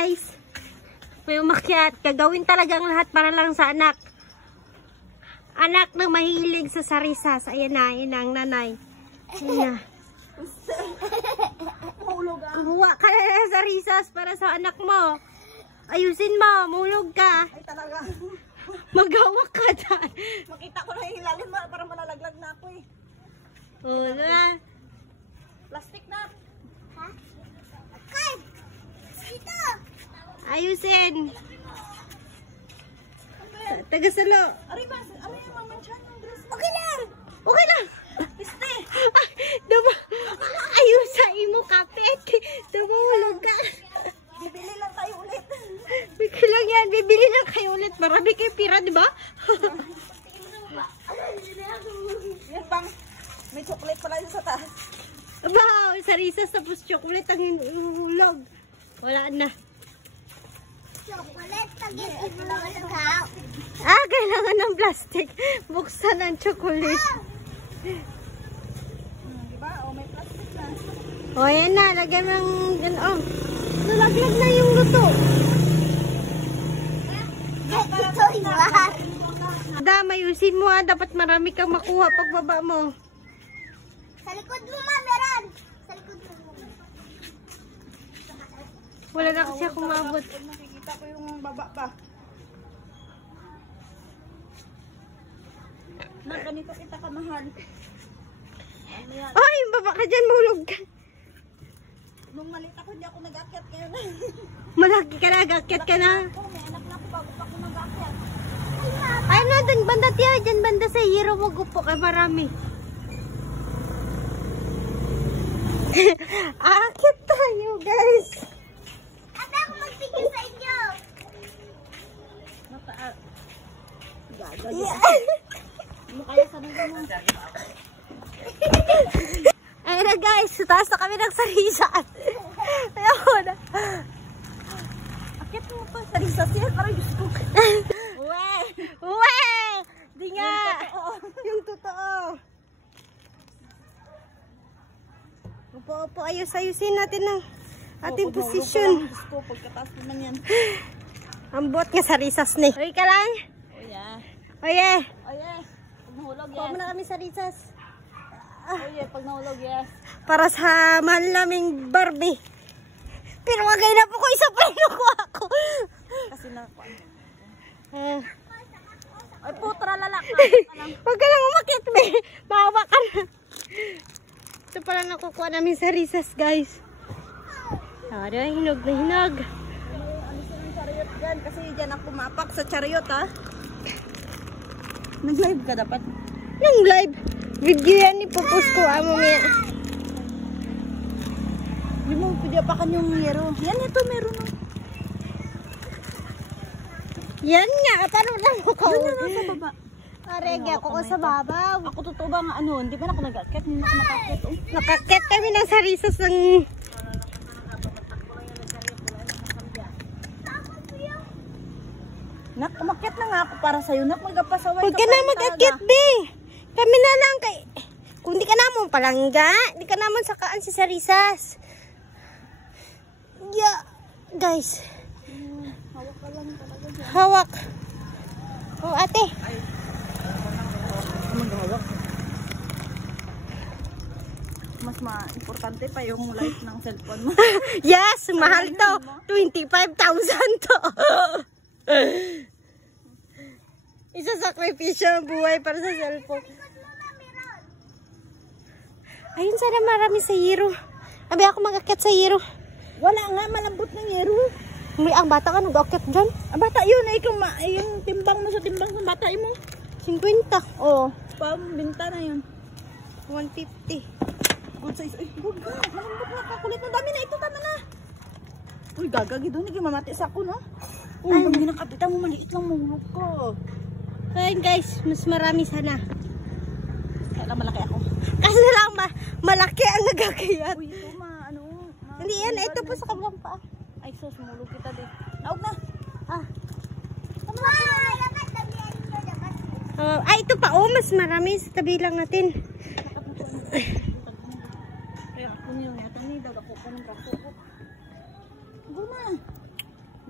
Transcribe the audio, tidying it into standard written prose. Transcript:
guys. May umakyat. Gagawin talagang lahat para lang sa anak. Anak na mahilig sa sarisas. Ayan na, ayan na ang nanay. Ayan na. Kumuha ka na ng sarisas para sa anak mo. Ayusin mo, mulog ka. Ay talaga. Magawak ka dyan. Makita ko na yung ilalim para malalaglag na ako eh. Oo na. Plastic na. Ha? Kay! Dito! Ayusin. Tagasalo. Aray ba? Aray yung mamansyan yung dress. Okay lang! Okay lang. Piste! Diba? Ayusin mo kapit. Diba mulog ka. Bibili lang tayo ulit. Bigla lang yan. Bibili lang kayo ulit. Marami kayo pira, diba? Yan bang, may chocolate pala yun sa taas. Wow, sarisas tapos chocolate ang hulog. Wala na. Chocolate, tagit mo lang ang kao. Kailangan ng plastic. Buksan ang chocolate. Diba? O, may plastic na. O, yan na. Lagyan ng, yan, nalaglag na yung luto. Ito iwan. Mayusin mo dapat marami kang makuha pagbaba mo. Sa likod mo, ma, meron. Sa likod mo. Wala na kasi akong maabot. Nakikita ko yung baba pa. Na, ganito kita kamahal. Ano yan? Ay, baba ka dyan, mahulog ka. Nung malit ako, hindi ako nag-akyat ngayon. Malaki ka na, agakyat ka na. Ako, may anak na ako bago pa ako nag-akyat. Ay, na, dyan banda tiya, dyan banda sa hero mo, gupo ka, marami. Akit tayo, guys. Ate, ako magpigil sa inyo. Mataas. Gaga. Ano kaya sa nila mo? Ayun na guys, taas na kami ng sarisas. Ayun na. Akit mo pa sa risas yan. Aray, Diyos ko. Uwe! Uwe! Di nga! Yung totoo. Upo-upo, ayusin natin ang ating posisyon. Diyos ko, pagkataas naman yan. Ang buot nga sarisas ni. Uy ka lang. Oh yeah. Oye! Oh yeah. Pag nahulog, Kuha yes. mo na kami sarisas. Oh yeah, pag nahulog, yes. Para sa mahal naming Barbie. Pero wagay na po ko, isa pa yung nakuha ko. Kasi nakuha. Ah. Ay, putra, lalak. Huwag ka lang umakit, be. Mahawa ka na. Ito pala nakukuha namin sa risas, guys. Ada, hinog na hinog. Alisin ang chariot dyan kasi dyan ako mapak sa chariot, ha? Nag-live ka dapat? Nang live. Video yan, ipopost ko. Amo niya. Hindi mo pwede pa kanyang yero. Yan, ito meron na. Yan nga. Paano lang ako? Yan na sa baba. Arege ako ko sa babaw. Ako totoo ba nga ano, hindi ba na ako nag-akit? Hindi na ako nakakit. Oh. Nakakit kami ng sarisas ng... Nak, umakyat na nga ako para sa'yo. Nak, magapasaway Huwag ka na mag-akit, be. Kami na lang kay... Kung di ka naman palangga, di ka naman sakaan si sarisas. Yeah. Guys. Hawak ka lang talaga dyan. Hawak. Oh, ate. Maghawak. Mas importante pa yung light ng cellphone mo. Yes, mahal to. 25,000 to. Isa sakripisyo ang buhay para sa cellphone. Ayun, sana marami sa hero. Abi ako mag-akit sa hero. Wala nga, malambot ng yero. May ang bata ka nag-akit dyan. Ang bata yun, ay ikaw yung timbang mo sa timbang ng bata mo. 50. Oo, pambinta na yun. 150. Good size. Ay, good ka. Malambot na, kakulit na. Dami na ito, tama na. Uy, gagagi doon. Hindi mamati sa ako, no? Uy, hindi na kapitan mo. Maliit lang mulok ko. Ayun guys, mas marami sana. Kaya malaki ako. Kasi lang malaki ang nagkakayat. Uy, ito Hindi yan, ito po sa kabilang pa. Ay, sus, mulok kita din. Naog na. Ah. Wow! Dapat tabihan nyo, dapat. Ay, ito pa. Oh, mas marami sa tabi lang natin.